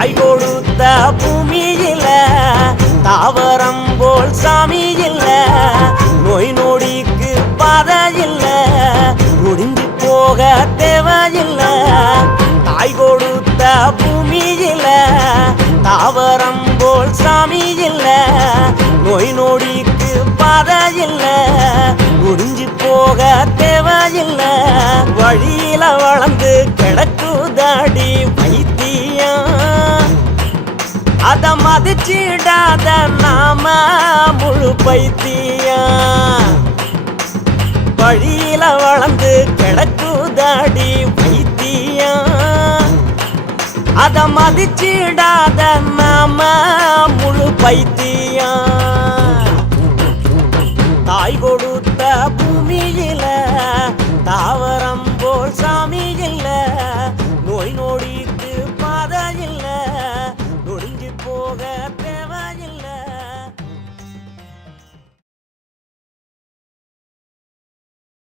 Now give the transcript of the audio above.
கொடுத்த பூமியில தாவரம் போல் சாமி இல்ல நோய் நொடிக்கு பாதை இல்ல முடிஞ்சு போக தேவையில்ல. தாய் கொடுத்த பூமியில தாவரம் போல் சாமி இல்ல நோய் நொடிக்கு பாதை இல்ல முடிஞ்சு போக தேவையில்லை. வழி அத மதிச்சிடாத நாம முழு பைத்தியா வழியில வளர்ந்து கிடக்குதாடி வைத்தியா அத மதிச்சிடாத நாம முழு பைத்தியம். Yeah.